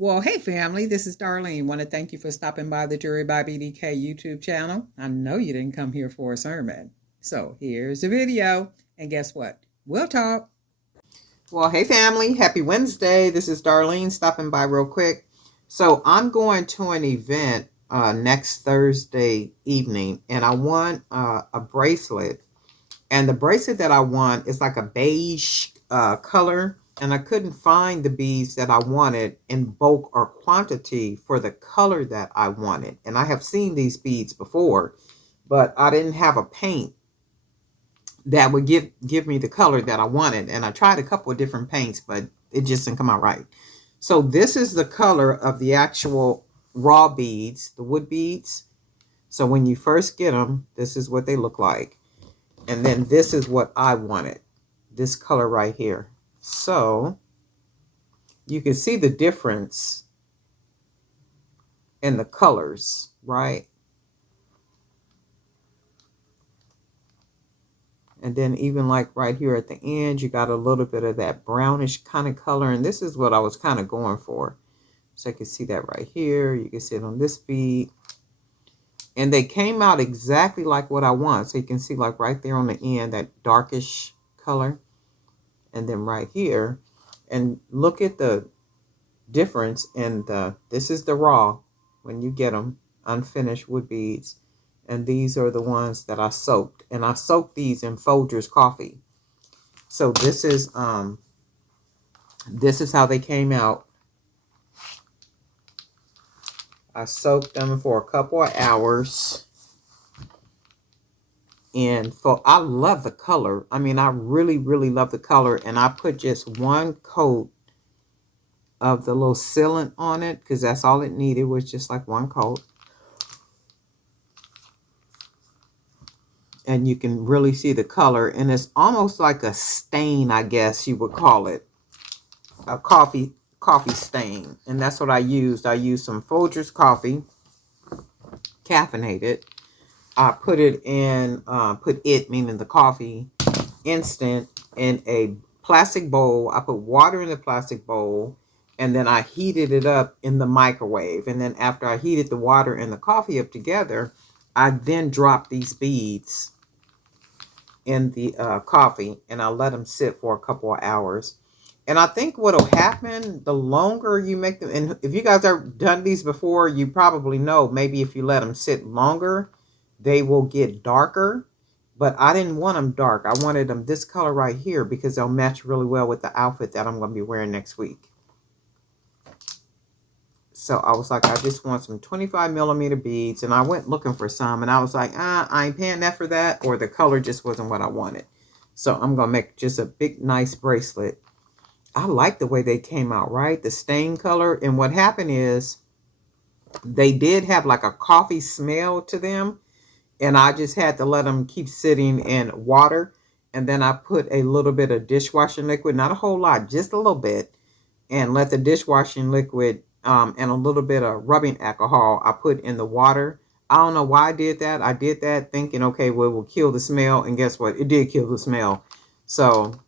Well, hey family, this is Darlene. Want to thank you for stopping by the Jury by BDK YouTube channel. I know you didn't come here for a sermon. So here's the video. And guess what? We'll talk. Well, hey family, happy Wednesday. This is Darlene stopping by real quick. So I'm going to an event next Thursday evening, and I want a bracelet. And the bracelet that I want is like a beige color. And I couldn't find the beads that I wanted in bulk or quantity for the color that I wanted. And I have seen these beads before, but I didn't have a paint that would give me the color that I wanted. And I tried a couple of different paints, but it just didn't come out right. So this is the color of the actual raw beads, the wood beads. So when you first get them, this is what they look like. And then this is what I wanted, this color right here. So you can see the difference in the colors, right? And then even like right here at the end, you got a little bit of that brownish kind of color. And this is what I was kind of going for. So you can see that right here. You can see it on this bead. And they came out exactly like what I want. So you can see like right there on the end, that darkish color. And then right here. And look at the difference in this is the raw when you get them, unfinished wood beads. And these are the ones that I soaked. And I soaked these in Folgers coffee. So this is how they came out. I soaked them for a couple of hours. And I love the color. I mean, I really, really love the color. And I put just one coat of the little sealant on it because that's all it needed, was just like one coat. And you can really see the color, and it's almost like a stain, I guess you would call it, a coffee stain. And that's what I used. I used some Folgers coffee, caffeinated. I put it in, meaning the coffee, instant, in a plastic bowl. I put water in the plastic bowl, and then I heated it up in the microwave. And then after I heated the water and the coffee up together, I then dropped these beads in the coffee, and I let them sit for a couple of hours. And I think what'll happen, the longer you make them, and if you guys have done these before, you probably know, maybe if you let them sit longer, they will get darker. But I didn't want them dark. I wanted them this color right here because they'll match really well with the outfit that I'm going to be wearing next week. So I was like, I just want some 25mm beads. And I went looking for some. And I was like, I ain't paying that for that. Or the color just wasn't what I wanted. So I'm going to make just a big, nice bracelet. I like the way they came out, right? The stain color. And what happened is they did have like a coffee smell to them. And I just had to let them keep sitting in water. And then I put a little bit of dishwashing liquid, not a whole lot, just a little bit. And let the dishwashing liquid and a little bit of rubbing alcohol I put in the water. I don't know why I did that. I did that thinking, okay, well, it will kill the smell. And guess what? It did kill the smell. So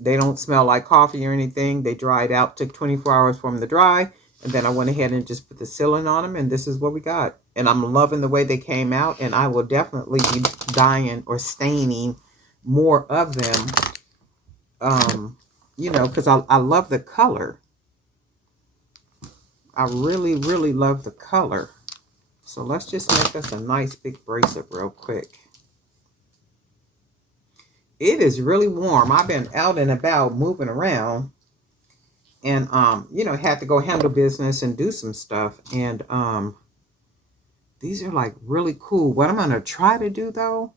they don't smell like coffee or anything. They dried out, took 24 hours for them to dry. And then I went ahead and just put the sealant on them. And this is what we got. And I'm loving the way they came out. And I will definitely be dyeing or staining more of them. You know, because I love the color. I really, really love the color. So let's just make us a nice big bracelet real quick. It is really warm. I've been out and about moving around. And, you know, had to go handle business and do some stuff. And these are like really cool. What I'm going to try to do, though,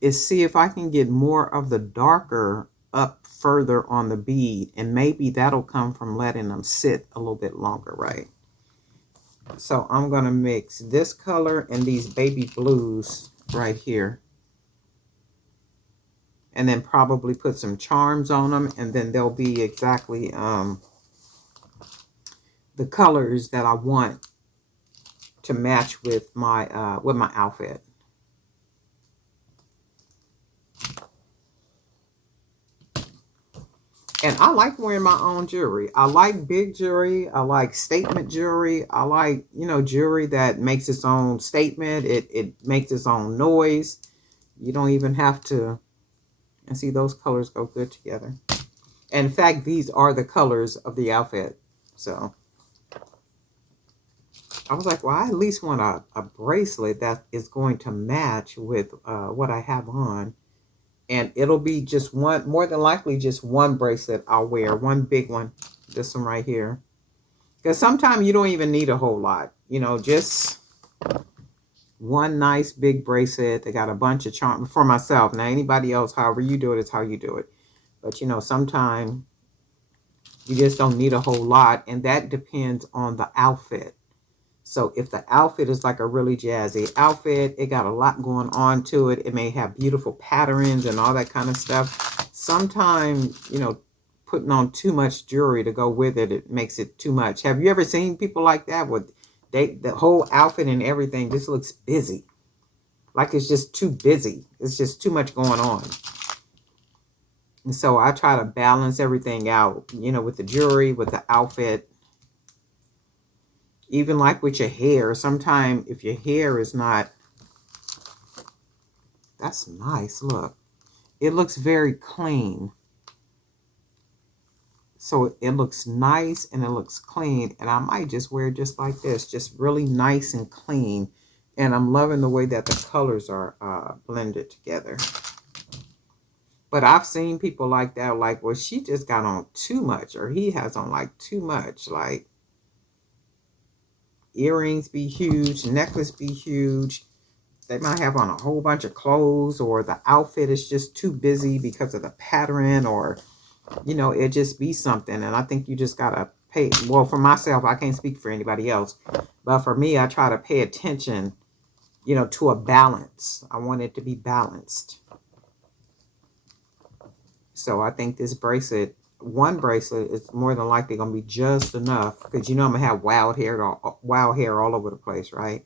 is see if I can get more of the darker up further on the bead. And maybe that'll come from letting them sit a little bit longer, right? So I'm going to mix this color and these baby blues right here. And then probably put some charms on them. And then they'll be exactly the colors that I want to match with my outfit. And I like wearing my own jewelry. I like big jewelry. I like statement jewelry. I like, jewelry that makes its own statement. It makes its own noise. You don't even have to. And see, those colors go good together. And in fact, these are the colors of the outfit. So I was like, well, I at least want a bracelet that is going to match with what I have on. And it'll be just one, more than likely just one bracelet I'll wear, one big one, this one right here. Because sometimes you don't even need a whole lot, just one nice big bracelet. They got a bunch of charms for myself. Now, anybody else, however you do it, is how you do it. But, sometimes you just don't need a whole lot. And that depends on the outfit. So if the outfit is like a really jazzy outfit, it got a lot going on to it. It may have beautiful patterns and all that kind of stuff. Sometimes, putting on too much jewelry to go with it, it makes it too much. Have you ever seen people like that where the whole outfit and everything just looks busy? Like it's just too busy. It's just too much going on. And so I try to balance everything out, with the jewelry, with the outfit. Even like with your hair, sometimes if your hair is not, that's nice, look. It looks very clean. So it looks nice and it looks clean. And I might just wear it just like this, just really nice and clean. And I'm loving the way that the colors are blended together. But I've seen people like that, like, well, she just got on too much, or he has on like too much, like earrings be huge, necklace be huge. They might have on a whole bunch of clothes, or the outfit is just too busy because of the pattern, or, it just be something. And I think you just got to pay. Well, for myself, I can't speak for anybody else. But for me, I try to pay attention, to a balance. I want it to be balanced. So I think this bracelet, one bracelet is more than likely going to be just enough. Because I'm going to have wild hair all over the place, right?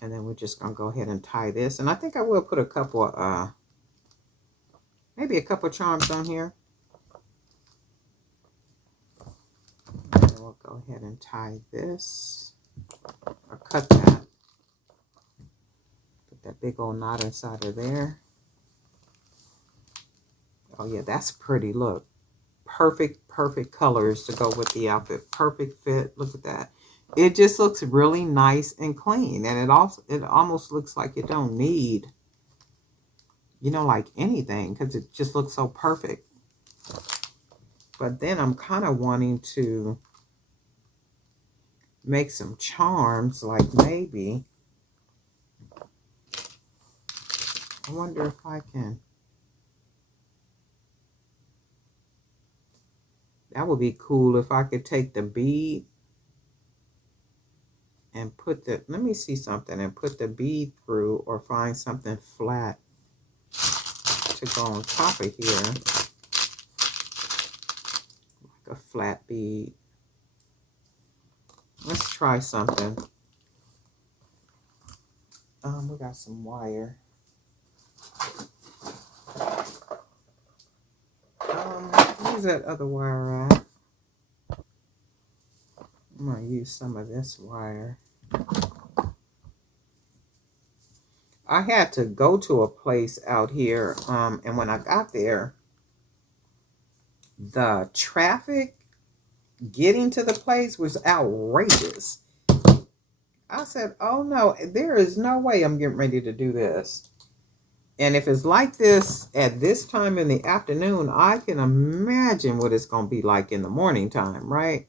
And then we're just going to go ahead and tie this. And I think I will put a couple of, maybe a couple of charms on here. And then we'll go ahead and tie this. Or cut that. Put that big old knot inside of there. Oh yeah, that's pretty. Look. Perfect colors to go with the outfit. Perfect fit. Look at that. It just looks really nice and clean. And it almost looks like it don't need, like anything, because it just looks so perfect. But then I'm kind of wanting to make some charms, like maybe. I wonder if I can. That would be cool if I could take the bead and put let me see something, and put the bead through, or find something flat to go on top of here. Like a flat bead. Let's try something. We got some wire. Where's that other wire at? I'm going to use some of this wire. I had to go to a place out here, and when I got there, the traffic getting to the place was outrageous. I said, oh no, there is no way I'm getting ready to do this. And if it's like this at this time in the afternoon, I can imagine what it's going to be like in the morning time, right?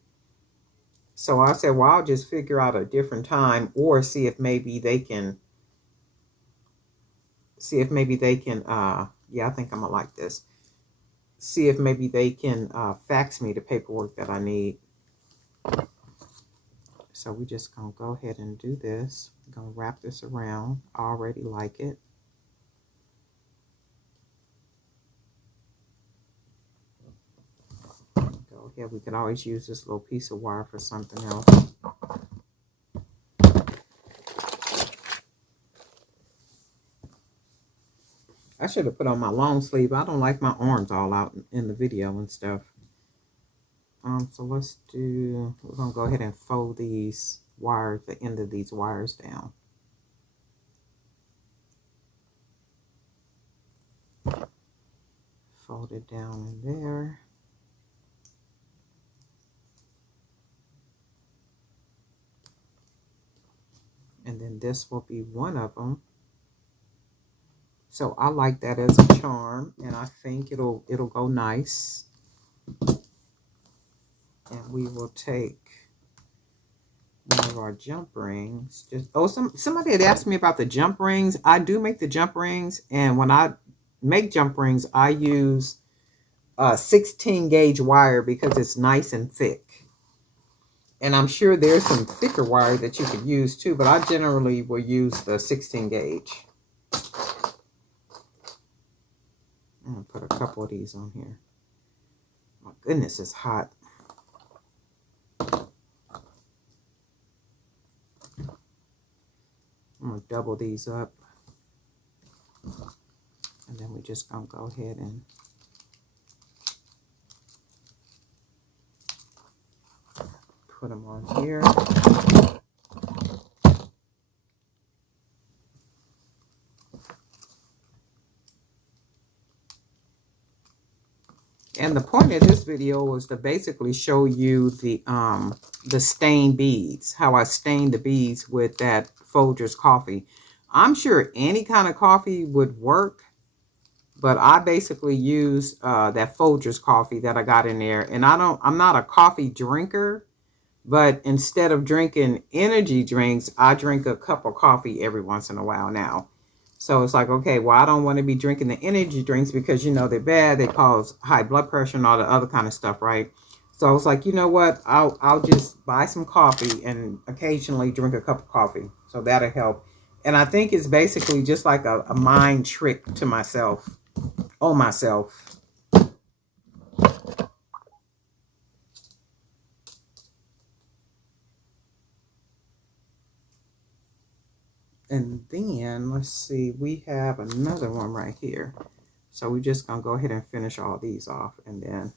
So I said, well, I'll just figure out a different time, or see if maybe they can, yeah, I think I'm going to like this. See if maybe they can fax me the paperwork that I need. So we're just going to go ahead and do this. I'm going to wrap this around. I already like it. Go ahead. We can always use this little piece of wire for something else. I should have put on my long sleeve. I don't like my arms all out in the video and stuff. So we're gonna go ahead and fold these wires, the end of these wires down. Fold it down in there. And then this will be one of them. So I like that as a charm, and I think it'll go nice. And we will take one of our jump rings. Somebody had asked me about the jump rings. I do make the jump rings, and when I make jump rings, I use 16 gauge wire because it's nice and thick. And I'm sure there's some thicker wire that you could use too, but I generally will use the 16 gauge. I'm gonna put a couple of these on here. My goodness, it's hot. I'm gonna double these up. And then we're just gonna go ahead and put them on here. And the point of this video was to basically show you the stained beads, how I stained the beads with that Folgers coffee. I'm sure any kind of coffee would work, but I basically used that Folgers coffee that I got in there. And I'm not a coffee drinker, but instead of drinking energy drinks, I drink a cup of coffee every once in a while now. So it's like, okay, well, I don't want to be drinking the energy drinks because, you know, they're bad. They cause high blood pressure and all the other kind of stuff, right? So I was like, you know what? I'll just buy some coffee and occasionally drink a cup of coffee. So that'll help. And I think it's basically just like a mind trick to myself, on myself. And then, let's see, we have another one right here. So we're just going to go ahead and finish all these off. And then,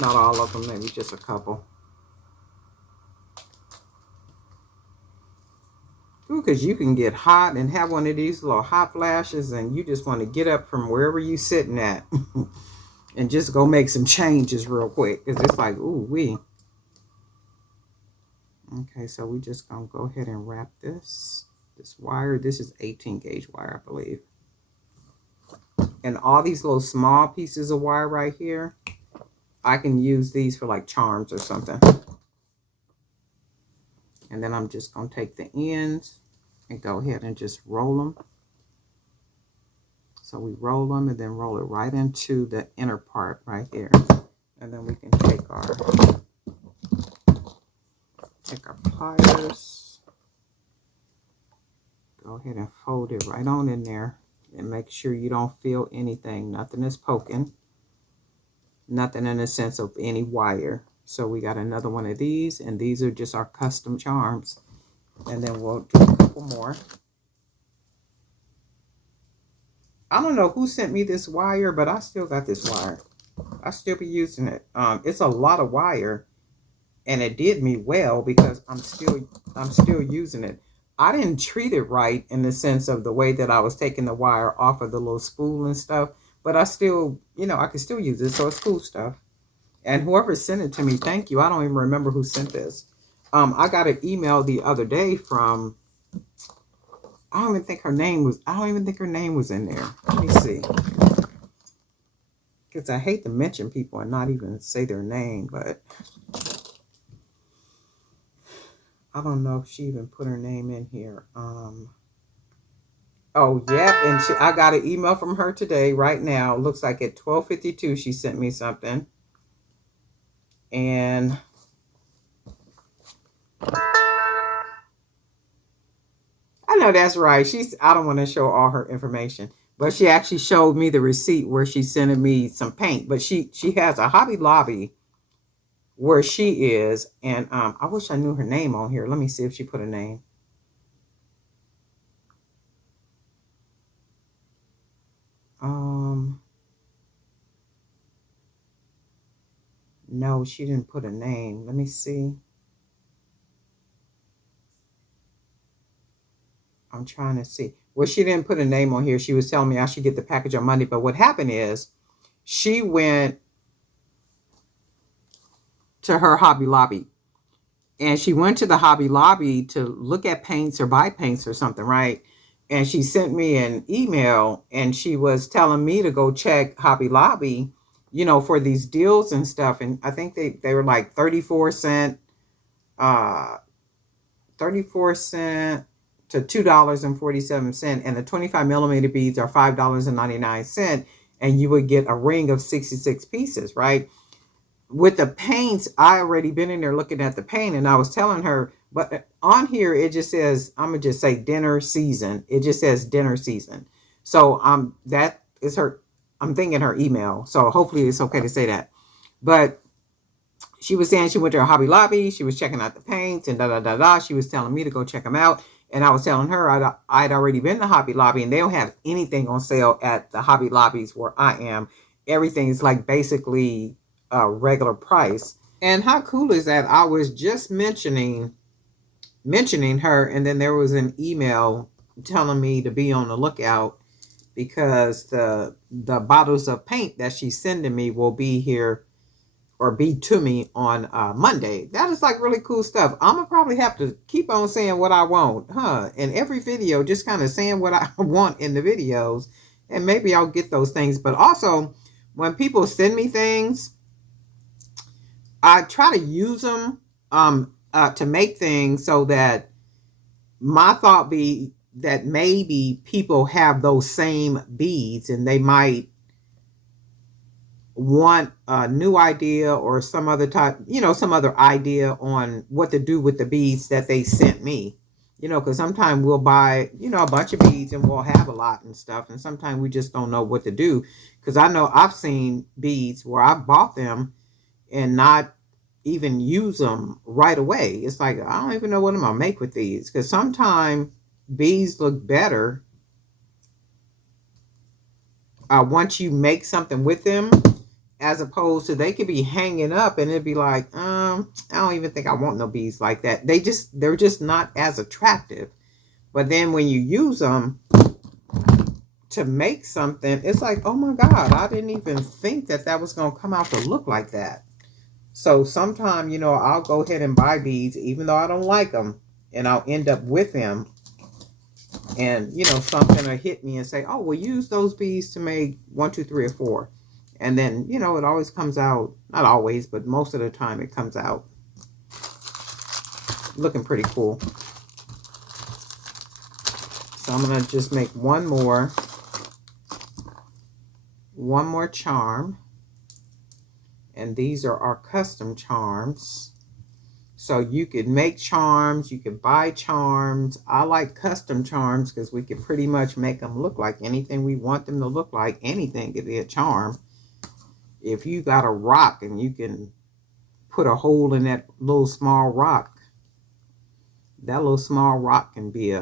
not all of them, maybe just a couple. Ooh, because you can get hot and have one of these little hot flashes and you just want to get up from wherever you're sitting at and just go make some changes real quick. Because it's like, ooh, wee. Okay, so we're just going to go ahead and wrap this wire. This is 18 gauge wire, I believe. And all these little small pieces of wire right here, I can use these for like charms or something. And then I'm just going to take the ends and go ahead and just roll them. So we roll them and then roll it right into the inner part right here. And then we can take our pliers, go ahead and fold it right on in there and make sure you don't feel anything. Nothing is poking. Nothing in the sense of any wire. So we got another one of these, and these are just our custom charms. And then we'll do a couple more. I don't know who sent me this wire, but I still got this wire. I still be using it. It's a lot of wire, and it did me well because I'm still using it. I didn't treat it right in the sense of the way that I was taking the wire off of the little spool and stuff, but I still, you know, I can still use it, so it's cool stuff. And whoever sent it to me, thank you. I don't even remember who sent this. I got an email the other day from, I don't even think her name was in there. Let me see. Because I hate to mention people and not even say their name, but I don't know if she even put her name in here. Oh, yep. And I got an email from her today, right now. Looks like at 12:52 she sent me something. And I know that's right. I don't want to show all her information, but she actually showed me the receipt where she's sending me some paint. But she has a Hobby Lobby where she is, and I wish I knew her name on here. Let me see if she put a name. No, she didn't put a name. Let me see. I'm trying to see. Well, she didn't put a name on here. She was telling me I should get the package on Monday. But what happened is she went to her Hobby Lobby, and she went to the Hobby Lobby to look at paints or buy paints or something, right? And she sent me an email, and she was telling me to go check Hobby Lobby, for these deals and stuff. And I think they were like 34 cent, uh, 34 cent to $2.47, and the 25 millimeter beads are $5.99, and you would get a ring of 66 pieces, right? With the paints, I already been in there looking at the paint, and I was telling her, but on here it just says, I'm gonna just say dinner season. It just says dinner season. So that is her. I'm thinking her email. So hopefully it's okay to say that. But she was saying she went to her Hobby Lobby. She was checking out the paints and da da da da. She was telling me to go check them out, and I was telling her I'd already been to Hobby Lobby, and they don't have anything on sale at the Hobby Lobbies where I am. Everything is like basically a regular price. And how cool is that? I was just mentioning her, and then there was an email telling me to be on the lookout because the bottles of paint that she's sending me will be here or be to me on Monday. That is like really cool stuff. I'm gonna probably have to keep on saying what I want, in every video, just kind of saying what I want in the videos, and maybe I'll get those things. But also, when people send me things, I try to use them to make things, so that my thought be that maybe people have those same beads and they might want a new idea or some other type, some other idea on what to do with the beads that they sent me. Because sometimes we'll buy, a bunch of beads and we'll have a lot and stuff. And sometimes we just don't know what to do. Because I know I've seen beads where I've bought them and not even use them right away. It's like, I don't even know what I'm going to make with these. Because sometimes beads look better once you make something with them, as opposed to they could be hanging up and it'd be like, I don't even think I want no beads like that. They're just not as attractive. But then when you use them to make something, it's like, oh my God, I didn't even think that was going to come out to look like that. So sometime, I'll go ahead and buy beads, even though I don't like them, and I'll end up with them. And, something will hit me and say, oh, we'll use those beads to make 1, 2, 3, or 4. And then, it always comes out, not always, but most of the time it comes out looking pretty cool. So I'm going to just make one more charm. And these are our custom charms. So you could make charms, you could buy charms. I like custom charms because we can pretty much make them look like anything we want them to look like. Anything could be a charm. If you got a rock and you can put a hole in that little small rock, that little small rock can be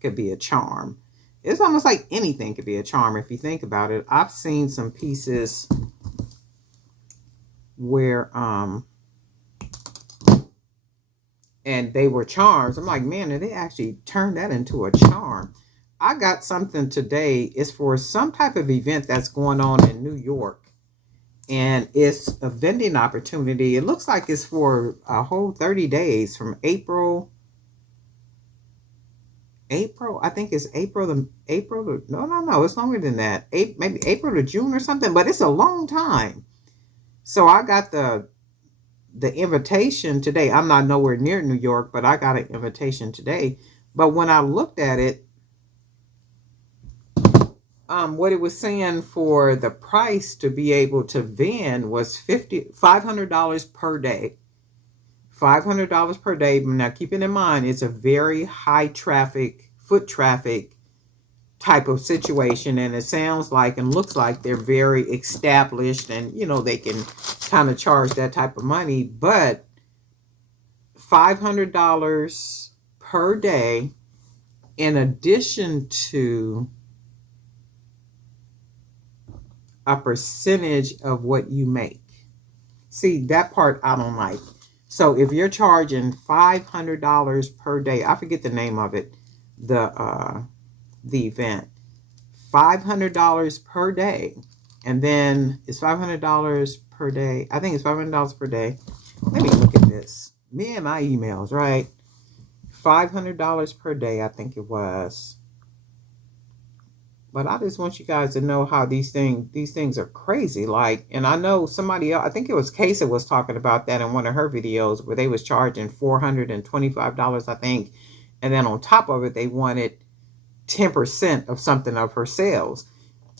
could be a charm. It's almost like anything could be a charm if you think about it. I've seen some pieces where and they were charms. I'm like, man, did they actually turn that into a charm? I got something today. It's for some type of event that's going on in New York. And it's a vending opportunity. It looks like it's for a whole 30 days from April. I think it's April to, no. It's longer than that. Maybe April to June or something, but it's a long time. So I got the invitation today. I'm not nowhere near New York, but I got an invitation today. But when I looked at it, what it was saying for the price to be able to vend was $500 per day. $500 per day. Now, keeping in mind, it's a very high traffic, foot traffic type of situation, and it sounds like and looks like they're very established, and they can kind of charge that type of money. But $500 per day, in addition to a percentage of what you make. See, that part I don't like. So if you're charging $500 per day, I forget the name of it, the event, $500 per day, and then it's $500 per day. I think it's $500 per day. Let me look at this. Me and my emails, right? $500 per day, I think it was. But I just want you guys to know how these things are crazy. Like, and I know somebody else, I think it was Kaysa was talking about that in one of her videos where they was charging $425, I think. And then on top of it, they wanted 10% of something of her sales.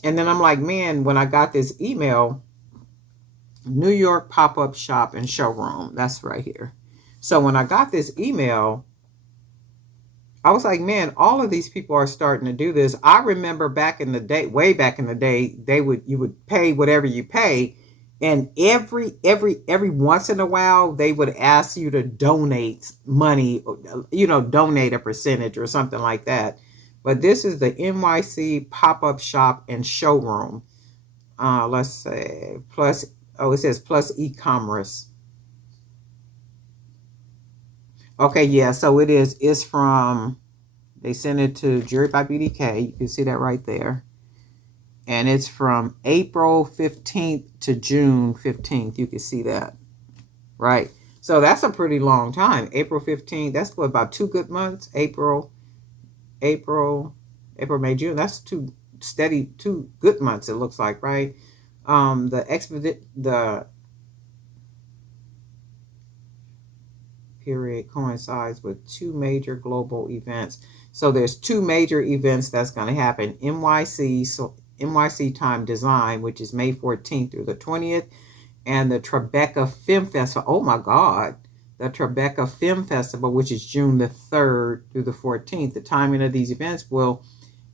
And then I'm like, man, when I got this email, New York pop-up shop and showroom, that's right here. So when I got this email, I was like, man, all of these people are starting to do this. I remember back in the day, way back in the day, you would pay whatever you pay, and every once in a while they would ask you to donate money, donate a percentage or something like that. But this is the NYC pop-up shop and showroom. Let's say plus. Oh, it says plus e-commerce. Okay, yeah. So it is. It's from. They sent it to Jewelry by BDK. You can see that right there. And it's from April 15th to June 15th. You can see that. Right. So that's a pretty long time. April 15th. That's what, about 2 good months. April, May, June. That's 2 good months, it looks like, right? The period coincides with 2 major global events. So there's 2 major events that's going to happen. NYC Time Design, which is May 14th through the 20th, and the Tribeca Film Festival. Oh my God. The Tribeca Film Festival, which is June the 3rd through the 14th. The timing of these events will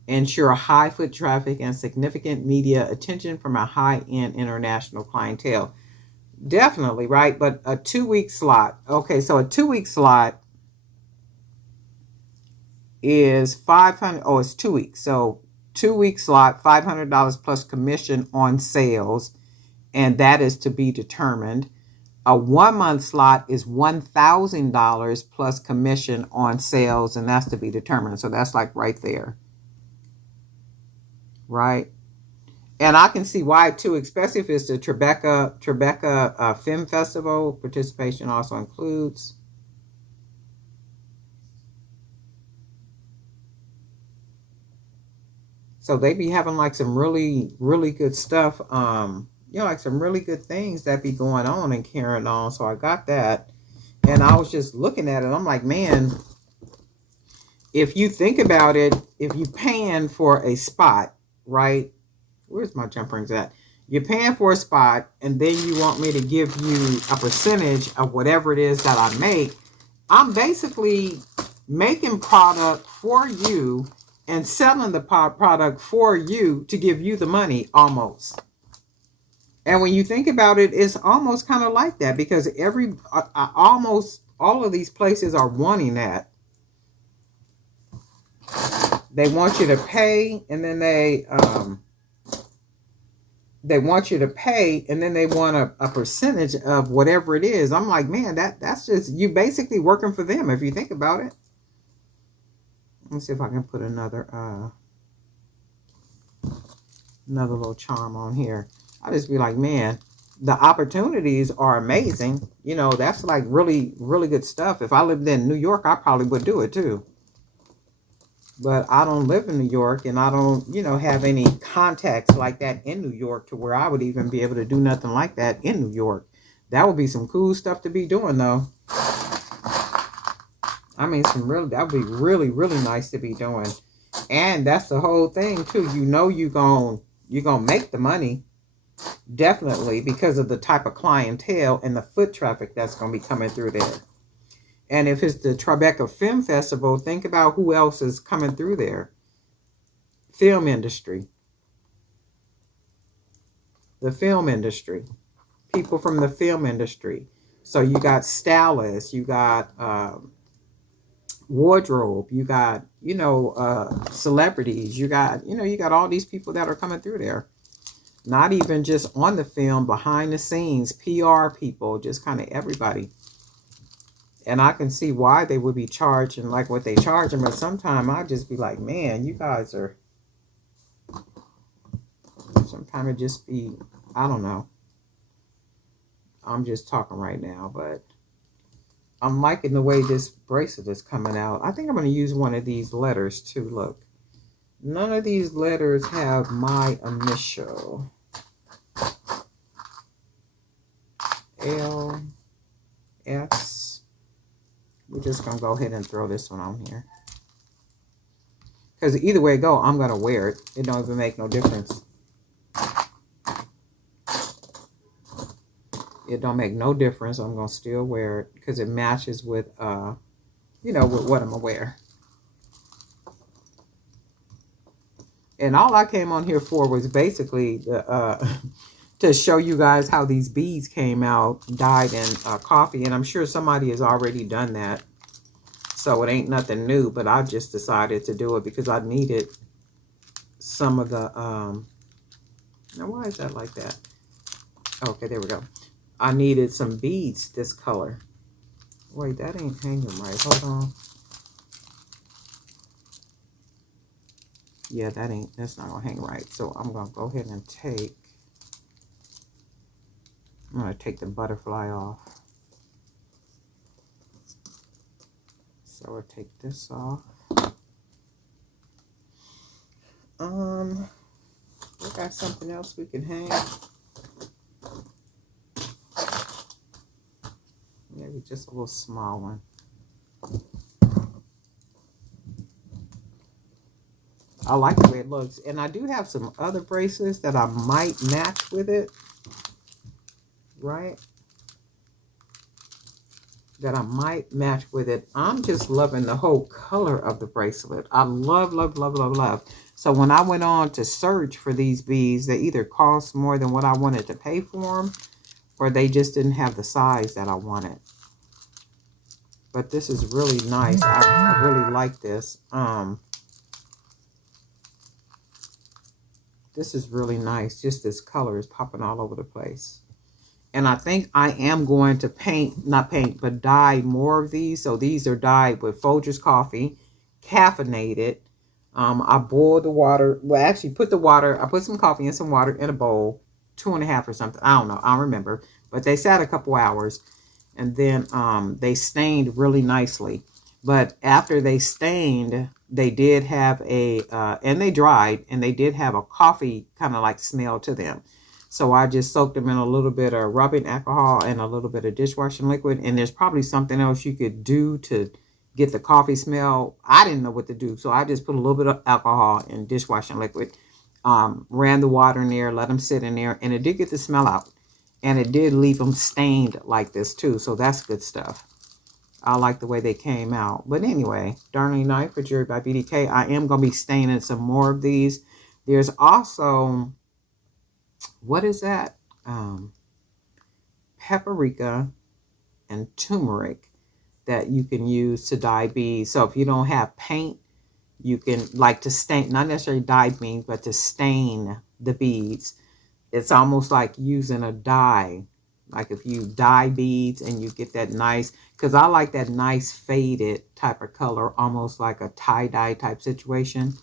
ensure high foot traffic and significant media attention from a high-end international clientele. Definitely, right? But a 2-week slot. Okay, so a 2-week slot is 500. Oh, it's 2 weeks. So 2-week slot, $500 plus commission on sales, and that is to be determined. A 1-month slot is $1,000 plus commission on sales, and that's to be determined. So that's like right there, right? And I can see why too, especially if it's the Tribeca Film Festival. Participation also includes. So they be having like some really, really good stuff. Like some really good things that be going on and carrying on. So I got that. And I was just looking at it. I'm like, man, if you think about it, if you paying for a spot, right? Where's my jump rings at? You're paying for a spot, and then you want me to give you a percentage of whatever it is that I make. I'm basically making product for you and selling the product for you to give you the money almost. And when you think about it, it's almost kind of like that, because almost all of these places are wanting that. They want you to pay, and then they want you to pay, and then they want a percentage of whatever it is. I'm like, man, that's just you basically working for them if you think about it. Let's see if I can put another little charm on here. I just be like, man, the opportunities are amazing. That's like really, really good stuff. If I lived in New York, I probably would do it too. But I don't live in New York, and I don't, have any contacts like that in New York to where I would even be able to do nothing like that in New York. That would be some cool stuff to be doing, though. I mean, that would be really, really nice to be doing. And that's the whole thing, too. You're gonna make the money, definitely, because of the type of clientele and the foot traffic that's going to be coming through there. And if it's the Tribeca Film Festival, think about who else is coming through there. Film industry. The film industry. People from the film industry. So you got stylists, you got wardrobe, you got, celebrities, you got all these people that are coming through there. Not even just on the film, behind the scenes, PR people, just kind of everybody. And I can see why they would be charging like what they charging, but sometimes I just be like, man, you guys are, sometimes it just be, I don't know. I'm just talking right now, but I'm liking the way this bracelet is coming out. I think I'm going to use one of these letters too. Look, none of these letters have my initial. L, S. We're just going to go ahead and throw this one on here. Because either way it go, I'm going to wear it. It don't even make no difference. It don't make no difference. I'm going to still wear it because it matches with, you know, with what I'm going to wear. And all I came on here for was basically the, to show you guys how these beads came out, dyed in coffee. And I'm sure somebody has already done that. So it ain't nothing new, but I just decided to do it because I needed some of the, now why is that like that? Okay, there we go. I needed some beads this color. Wait, that ain't hanging right. Hold on. Yeah, that's not gonna hang right. So I'm gonna go ahead and I'm gonna take the butterfly off. So we'll take this off. We got something else we can hang. Maybe just a little small one. I like the way it looks. And I do have some other bracelets that I might match with it. Right? That I might match with it. I'm just loving the whole color of the bracelet. I love, love, love, love, love. So when I went on to search for these beads, they either cost more than what I wanted to pay for them, or they just didn't have the size that I wanted. But this is really nice. I really like this. This is really nice. Just this color is popping all over the place. And I think I am going to but dye more of these. So these are dyed with Folgers coffee, caffeinated. I boiled the water. Well, actually put the water. I put some coffee and some water in a bowl, 2.5 or something. I don't know. I don't remember. But they sat a couple hours. And then they stained really nicely. But after they stained, they did have and they dried, and they did have a coffee kind of like smell to them. So I just soaked them in a little bit of rubbing alcohol and a little bit of dishwashing liquid. And there's probably something else you could do to get the coffee smell. I didn't know what to do. So I just put a little bit of alcohol and dishwashing liquid, ran the water in there, let them sit in there, and it did get the smell out. And it did leave them stained like this too. So that's good stuff. I like the way they came out. But anyway, Darling Knife for Jewelry by BDK. I am going to be staining some more of these. There's also, what is that? Paprika and turmeric that you can use to dye beads. So if you don't have paint, you can like to stain, not necessarily dye beads, but to stain the beads. It's almost like using a dye. Like if you dye beads and you get that nice, because I like that nice faded type of color, almost like a tie-dye type situation.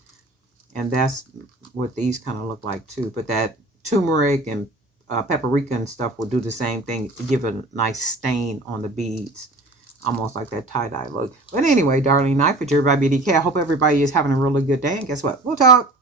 And that's what these kind of look like too. But that turmeric and paprika and stuff will do the same thing, give a nice stain on the beads, almost like that tie-dye look. But anyway, Darling Knife for Jewelry by BDK. I hope everybody is having a really good day. And guess what? We'll talk.